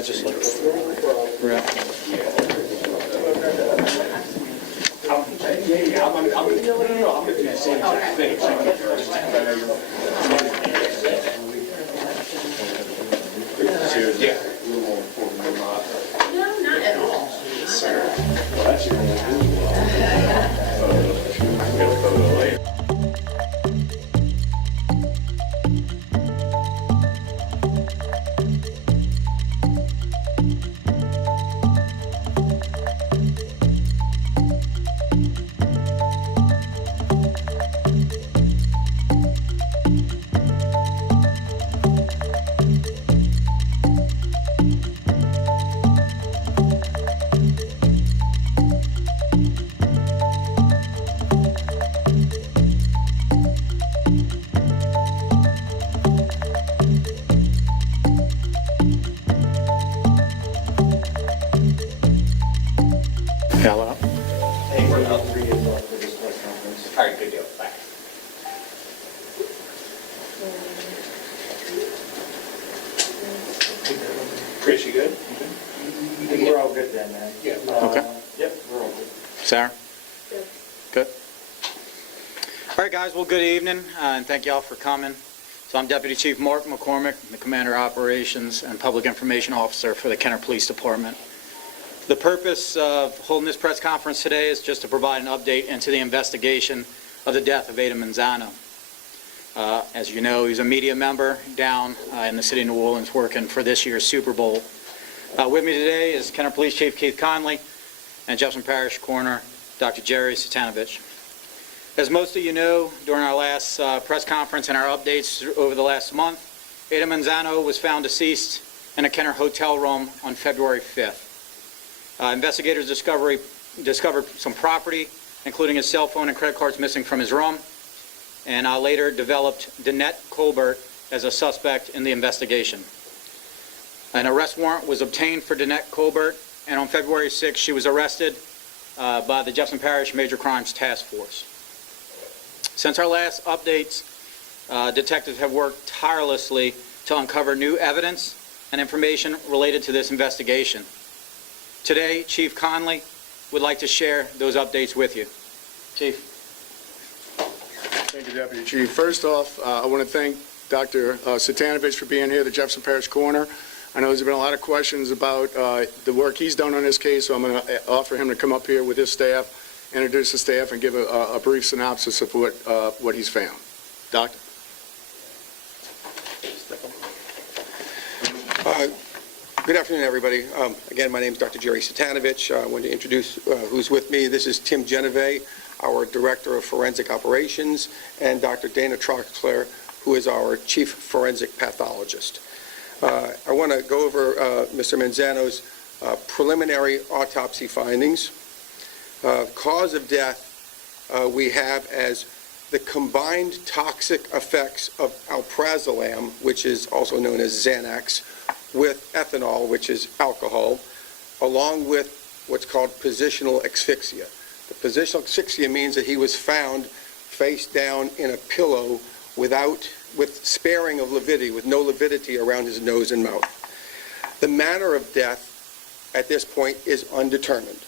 legislature. Yeah. I'm going to do the same thing. Yeah. No, not at all. Well, that's your photo later. Yeah, well, Hey, we're about 3 years old for this press conference. All right, good deal. Bye. Chris, you good? I think we're all good then, man. Yeah. Okay. Yep, we're all good. Sarah? Good. All right, guys. Well, good evening, and thank you all for coming. So I'm Deputy Chief Mark McCormick, the Commander of Operations and Public Information Officer for the Kenner Police Department. The purpose of holding this press conference today is just to provide an update into the investigation of the death of Adan Manzano. As you know, he's a media member down in the city of New Orleans working for this year's Super Bowl. With me today is Kenner Police Chief Keith Conley and Jefferson Parish Coroner Dr. Jerry Satanovich. As most of you know, during our last press conference and our updates over the last month, Adan Manzano was found deceased in a Kenner hotel room on February 5th. Investigators discovered some property, including his cell phone and credit cards, missing from his room, and later developed Danette Colbert as a suspect in the investigation. An arrest warrant was obtained for Danette Colbert, and on February 6th, she was arrested by the Jefferson Parish Major Crimes Task Force. Since our last updates, detectives have worked tirelessly to uncover new evidence and information related to this investigation. Today, Chief Conley would like to share those updates with you. Chief. Thank you, Deputy Chief. First off, I want to thank Dr. Satanovich for being here, the Jefferson Parish Coroner. I know there's been a lot of questions about the work he's done on this case, so I'm going to offer him to come up here with his staff, introduce the staff, and give a brief synopsis of what he's found. Doctor? Good afternoon, everybody. Again, my name is Dr. Jerry Satanovich. I want to introduce who's with me. This is Tim Geneve, our Director of Forensic Operations, and Dr. Dana Troxler, who is our Chief Forensic Pathologist. I want to go over Mr. Manzano's preliminary autopsy findings. Cause of death we have as the combined toxic effects of alprazolam, which is also known as Xanax, with ethanol, which is alcohol, along with what's called positional asphyxia. The positional asphyxia means that he was found face down in a pillow with sparing of lividity, with no lividity around his nose and mouth. The manner of death at this point is undetermined.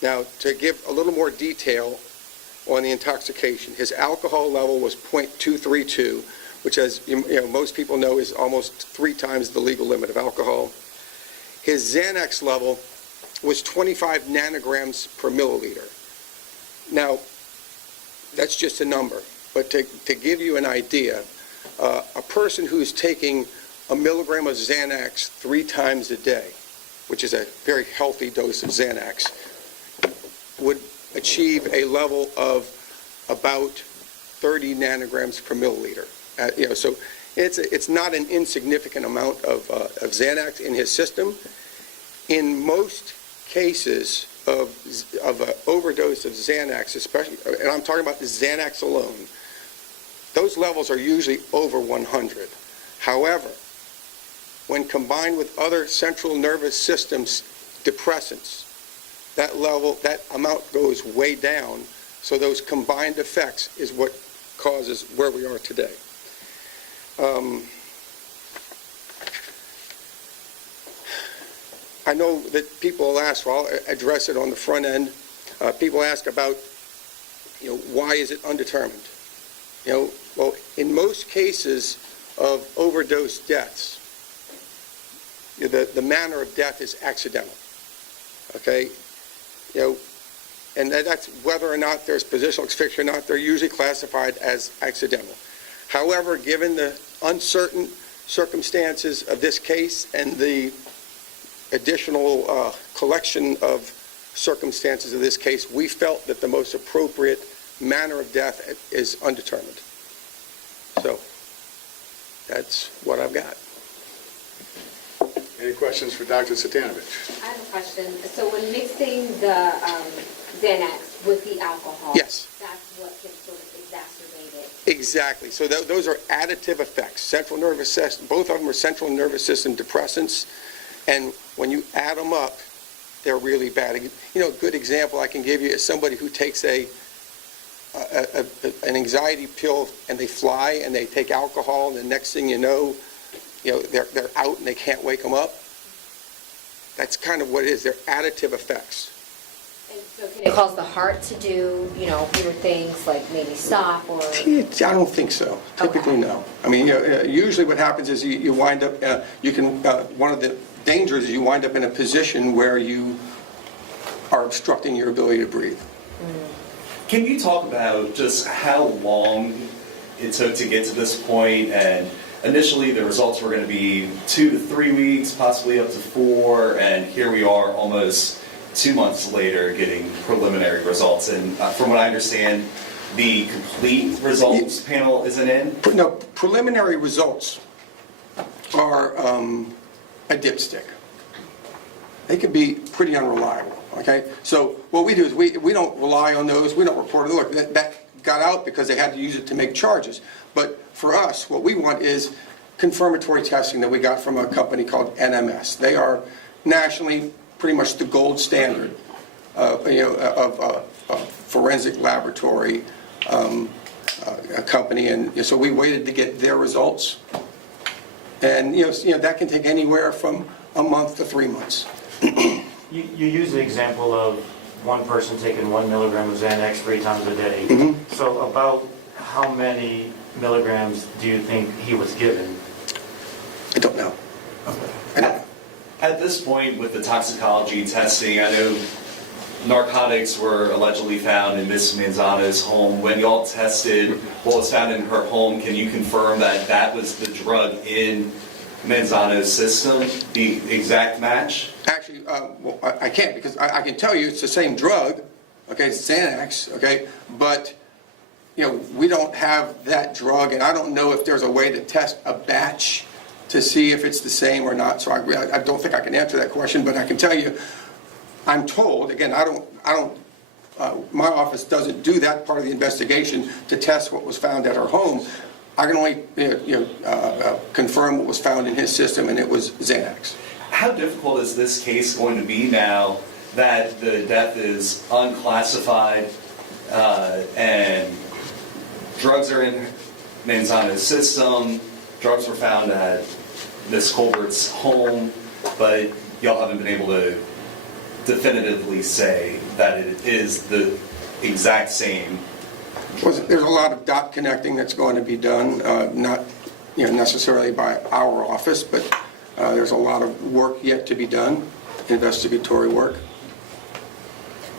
Now, to give a little more detail on the intoxication, his alcohol level was 0.232, which, as most people know, is almost 3 times the legal limit of alcohol. His Xanax level was 25 nanograms per milliliter. Now, that's just a number, but to give you an idea, a person who's taking a milligram of Xanax 3 times a day, which is a very healthy dose of Xanax, would achieve a level of about 30 nanograms per milliliter. So it's not an insignificant amount of Xanax in his system. In most cases of an overdose of Xanax, especially, and I'm talking about the Xanax alone, those levels are usually over 100. However, when combined with other central nervous system depressants, that amount goes way down. So those combined effects is what causes where we are today. I know that people will ask, well, I'll address it on the front end. People ask about, why is it undetermined? Well, in most cases of overdose deaths, the manner of death is accidental, okay? And that's whether or not there's positional asphyxia or not, they're usually classified as accidental. However, given the uncertain circumstances of this case and the additional collection of circumstances of this case, we felt that the most appropriate manner of death is undetermined. So that's what I've got. Any questions for Dr. Satanovich? I have a question. So when mixing the Xanax with the alcohol, Yes. that's what can sort of exacerbate it. Exactly. So those are additive effects. Central nervous system, both of them are central nervous system depressants, and when you add them up, they're really bad. A good example I can give you is somebody who takes an anxiety pill and they fly and they take alcohol, and the next thing you know, they're out and they can't wake them up. That's kind of what it is. They're additive effects. And so can it cause the heart to do, weird things like maybe stop or? I don't think so. Typically, no. I mean, usually what happens is you wind up, one of the dangers is you wind up in a position where you are obstructing your ability to breathe. Can you talk about just how long it took to get to this point? And initially the results were going to be 2 to 3 weeks, possibly up to 4, and here we are almost 2 months later getting preliminary results. And from what I understand, the complete results panel isn't in? No, preliminary results are a dipstick. They can be pretty unreliable, okay? So what we do is we don't rely on those. We don't report it. Look, that got out because they had to use it to make charges. But for us, what we want is confirmatory testing that we got from a company called NMS. They are nationally pretty much the gold standard of forensic laboratory company. And so we waited to get their results. And that can take anywhere from a month to 3 months. You use the example of one person taking 1 milligram of Xanax 3 times a day. So about how many milligrams do you think he was given? I don't know. I don't know. At this point with the toxicology testing, I know narcotics were allegedly found in Miss Manzano's home. When y'all tested what was found in her home, can you confirm that that was the drug in Manzano's system, the exact match? Actually, well, I can't, because I can tell you it's the same drug, okay, it's Xanax, okay, but, we don't have that drug, and I don't know if there's a way to test a batch to see if it's the same or not, so I don't think I can answer that question, but I can tell you, I'm told, again, my office doesn't do that part of the investigation to test what was found at her home. I can only confirm what was found in his system, and it was Xanax. How difficult is this case going to be now that the death is unclassified and drugs are in Manzano's system, drugs were found at Miss Colbert's home, but y'all haven't been able to definitively say that it is the exact same? There's a lot of dot connecting that's going to be done, not necessarily by our office, but there's a lot of work yet to be done, investigatory work.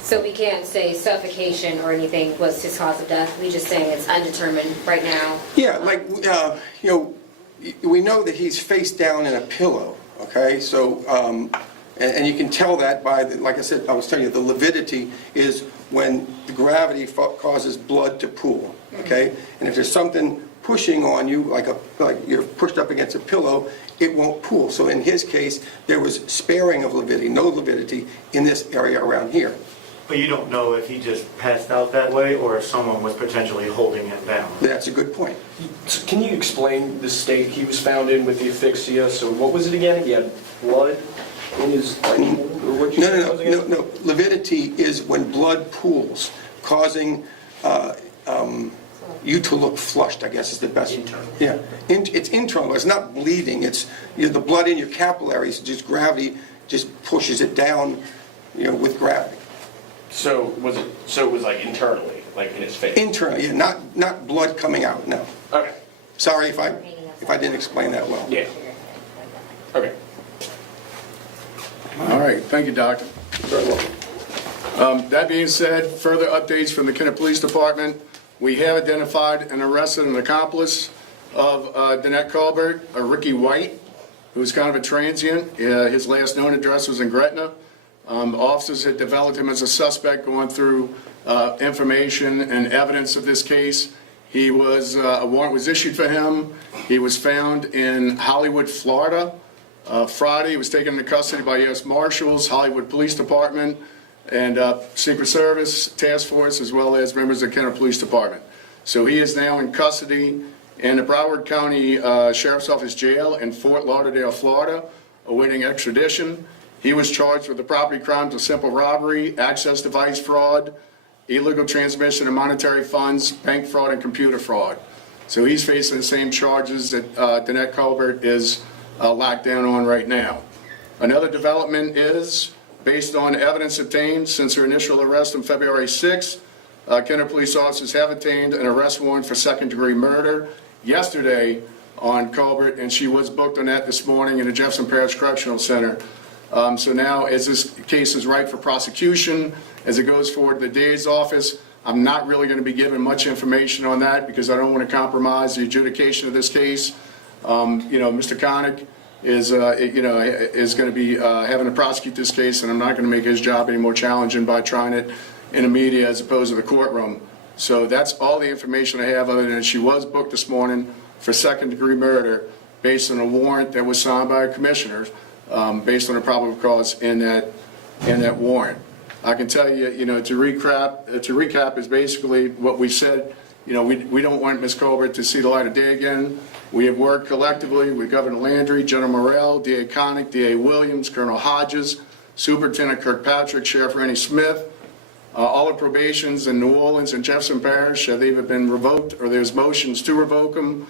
So we can't say suffocation or anything was his cause of death. We just saying it's undetermined right now. Yeah, we know that he's face down in a pillow, okay? So, and you can tell that by, like I said, I was telling you, the lividity is when the gravity causes blood to pool, okay? And if there's something pushing on you, like you're pushed up against a pillow, it won't pool. So in his case, there was sparing of lividity, no lividity in this area around here. But you don't know if he just passed out that way or if someone was potentially holding him down. That's a good point. So can you explain the state he was found in with the asphyxia? So what was it again? He had blood in his... No. Lividity is when blood pools, causing you to look flushed, I guess is the best. Internal. Yeah. It's internal. It's not bleeding. It's the blood in your capillaries, just gravity just pushes it down, with gravity. So it was like internally, like in his face? Internally, yeah, not blood coming out, no. Okay, Sorry if I didn't explain that well. yeah. Okay. All right, thank you, Doctor. Very well. That being said, further updates from the Kenner Police Department. We have identified and arrested an accomplice of Danette Colbert, Ricky White, who's kind of a transient. His last known address was in Gretna. Officers had developed him as a suspect going through information and evidence of this case. A warrant was issued for him. He was found in Hollywood, Florida. Friday, he was taken into custody by U.S. Marshals, Hollywood Police Department, and Secret Service Task Force, as well as members of the Kenner Police Department. So he is now in custody in the Broward County Sheriff's Office Jail in Fort Lauderdale, Florida, awaiting extradition. He was charged with the property crimes of simple robbery, access device fraud, illegal transmission of monetary funds, bank fraud, and computer fraud. So he's facing the same charges that Danette Colbert is locked down on right now. Another development is, based on evidence obtained since her initial arrest on February 6th, Kenner police officers have obtained an arrest warrant for second-degree murder yesterday on Colbert, and she was booked on that this morning in the Jefferson Parish Correctional Center. So now, as this case is ripe for prosecution, as it goes forward to the DA's office, I'm not really going to be giving much information on that because I don't want to compromise the adjudication of this case. Mr. Connick is going to be having to prosecute this case, and I'm not going to make his job any more challenging by trying it in the media as opposed to the courtroom. So that's all the information I have, other than she was booked this morning for second-degree murder based on a warrant that was signed by a commissioner, based on a probable cause in that warrant. I can tell you, to recap is basically what we said. We don't want Ms. Colbert to see the light of day again. We have worked collectively with Governor Landry, General Morrell, D.A. Connick, D.A. Williams, Colonel Hodges, Superintendent Kirkpatrick, Sheriff Rennie Smith. All the probations in New Orleans and Jefferson Parish have either been revoked or there's motions to revoke them.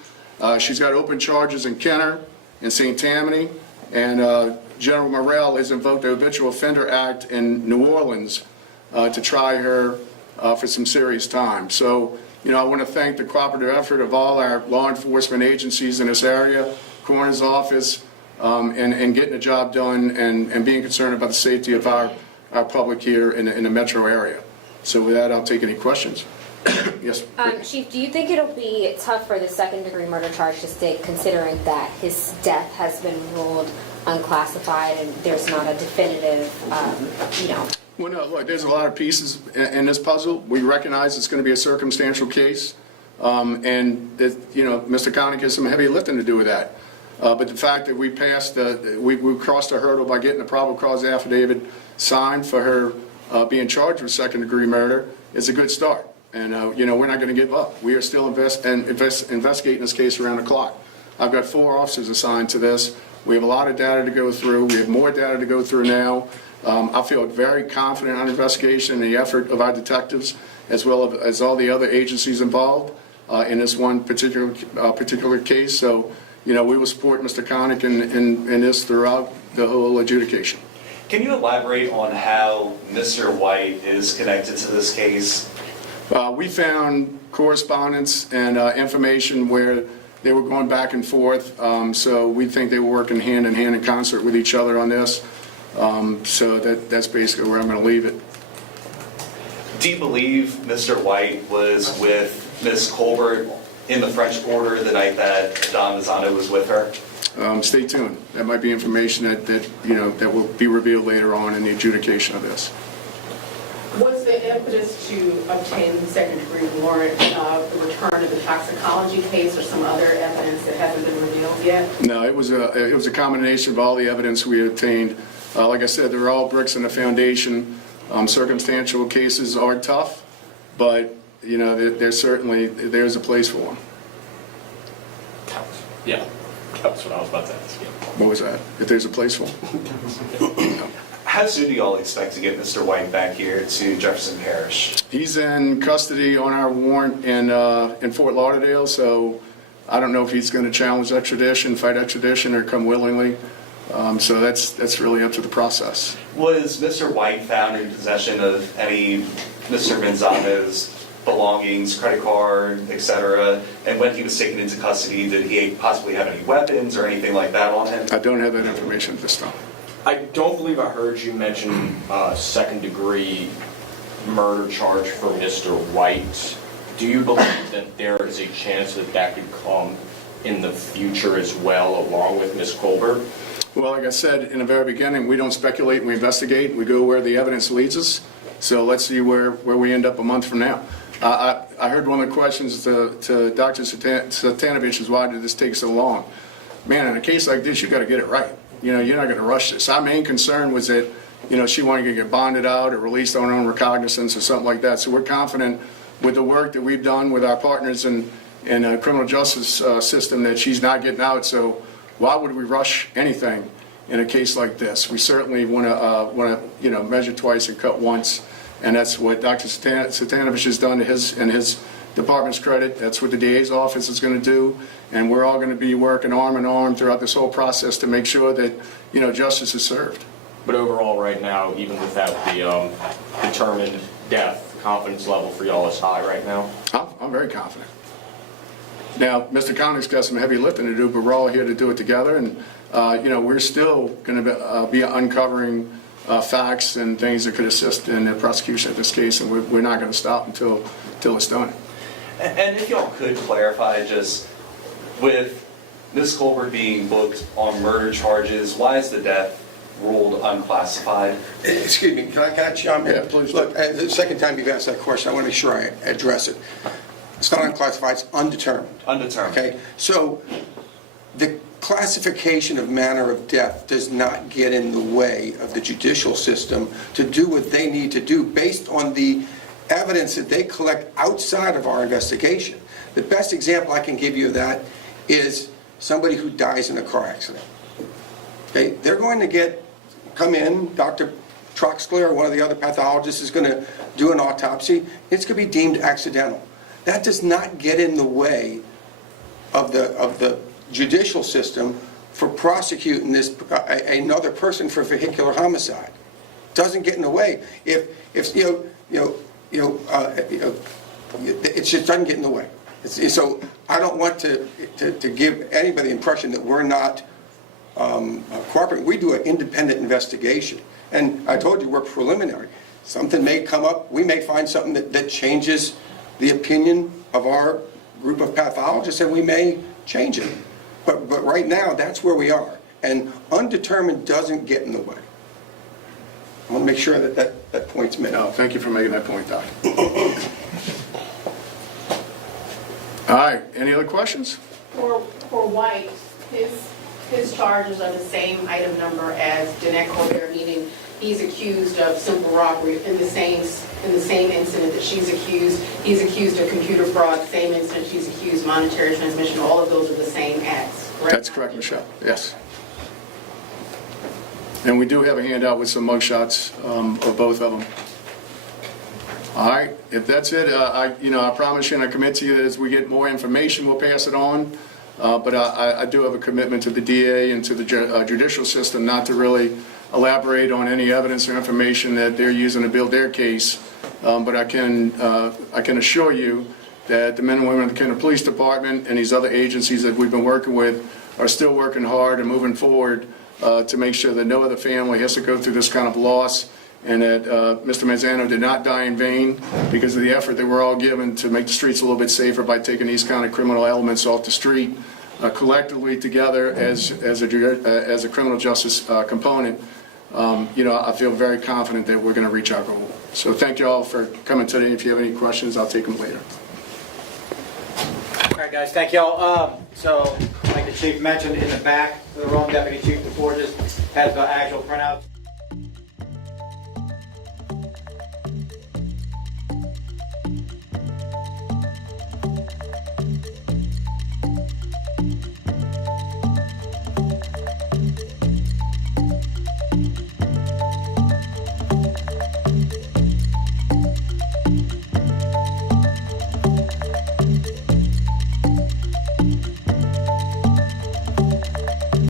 She's got open charges in Kenner and St. Tammany, and General Morrell has invoked the Habitual Offender Act in New Orleans to try her for some serious time. So, I want to thank the cooperative effort of all our law enforcement agencies in this area, coroner's office, and getting the job done and being concerned about the safety of our public here in the metro area. So with that, I'll take any questions. Yes. Chief, do you think it'll be tough for the second-degree murder charge to stick, considering that his death has been ruled unclassified and there's not a definitive, Well, no, look, there's a lot of pieces in this puzzle. We recognize it's going to be a circumstantial case, and that, Mr. Connick has some heavy lifting to do with that. But the fact that we passed, we crossed a hurdle by getting the probable cause affidavit signed for her being charged with second-degree murder is a good start. And, we're not going to give up. We are still investigating this case around the clock. I've got 4 officers assigned to this. We have a lot of data to go through. We have more data to go through now. I feel very confident on the investigation and the effort of our detectives, as well as all the other agencies involved in this one particular case. So, we will support Mr. Connick in this throughout the whole adjudication. Can you elaborate on how Mr. White is connected to this case? We found correspondence and information where they were going back and forth, so we think they were working hand in hand in concert with each other on this. So that's basically where I'm going to leave it. Do you believe Mr. White was with Ms. Colbert in the French Quarter the night that Adan Manzano was with her? Stay tuned. That might be information that will be revealed later on in the adjudication of this. Was the impetus to obtain the second-degree warrant the return of the toxicology case or some other evidence that hasn't been revealed yet? No, it was a combination of all the evidence we obtained. Like I said, they're all bricks in the foundation. Circumstantial cases are tough, but there's a place for them. Yeah, that's what I was about to ask you. What was that? If there's a place for them. How soon do you all expect to get Mr. White back here to Jefferson Parish? He's in custody on our warrant in Fort Lauderdale, so I don't know if he's going to challenge extradition, fight extradition, or come willingly. So that's really up to the process. Was Mr. White found in possession of any Mr. Manzano's belongings, credit card, etc.? And when he was taken into custody, did he possibly have any weapons or anything like that on him? I don't have that information at this time. I don't believe I heard you mention second-degree murder charge for Mr. White. Do you believe that there is a chance that that could come in the future as well, along with Ms. Colbert? Well, like I said in the very beginning, we don't speculate, we investigate, we go where the evidence leads us. So let's see where we end up a month from now. I heard one of the questions to Dr. Satanovich is, why did this take so long? Man, in a case like this, you got to get it right. You know, you're not going to rush this. Our main concern was that, you know, she wanted to get bonded out or released on her own recognizance or something like that. So we're confident with the work that we've done with our partners in the criminal justice system that she's not getting out. So why would we rush anything in a case like this? We certainly want to you know, measure twice and cut once, and that's what Dr. Satanovich has done to his department's credit. That's what the DA's office is going to do, and we're all going to be working arm in arm throughout this whole process to make sure that, you know, justice is served. But overall, right now, even without the determined death, the confidence level for y'all is high right now? I'm very confident. Now, Mr. Connick's got some heavy lifting to do, but we're all here to do it together, and you know, we're still going to be uncovering facts and things that could assist in the prosecution of this case, and we're not going to stop until it's done. And if y'all could clarify, just with Ms. Colbert being booked on murder charges, why is the death ruled unclassified? Excuse me, can I jump in? Yeah, please. Look, the second time you've asked that question, I want to make sure I address it. It's not unclassified, it's undetermined. Undetermined. Okay, so the classification of manner of death does not get in the way of the judicial system to do what they need to do based on the evidence that they collect outside of our investigation. The best example I can give you of that is somebody who dies in a car accident. Okay, they're going to come in, Dr. Troxler or one of the other pathologists is going to do an autopsy. It's going to be deemed accidental. That does not get in the way of the judicial system for prosecuting another person for vehicular homicide. Doesn't get in the way. If it just doesn't get in the way. So I don't want to give anybody the impression that we're not cooperating. We do an independent investigation, and I told you we're preliminary. Something may come up. We may find something that changes the opinion of our group of pathologists, and we may change it. But right now, that's where we are. And undetermined doesn't get in the way. I want to make sure that point's made. No, thank you for making that point, Doc. All right, any other questions? For White, his charges are the same item number as Danette Colbert, meaning he's accused of simple robbery in the same incident that she's accused. He's accused of computer fraud, same incident she's accused, monetary transmission. All of those are the same acts, correct? That's correct, Michelle. Yes. And we do have a handout with some mugshots of both of them. All right, if that's it, I promise you and I commit to you that as we get more information, we'll pass it on. But I do have a commitment to the DA and to the judicial system not to really elaborate on any evidence or information that they're using to build their case. But I can assure you that the men and women of the Kenner Police Department and these other agencies that we've been working with are still working hard and moving forward to make sure that no other family has to go through this kind of loss, and that Mr. Manzano did not die in vain because of the effort that we're all given to make the streets a little bit safer by taking these kind of criminal elements off the street collectively together as a criminal justice component. I feel very confident that we're going to reach our goal. So thank you all for coming today. If you have any questions, I'll take them later. All right, guys, thank y'all. So, like the chief mentioned, in the back of the room, Deputy Chief DeForges has the actual printouts.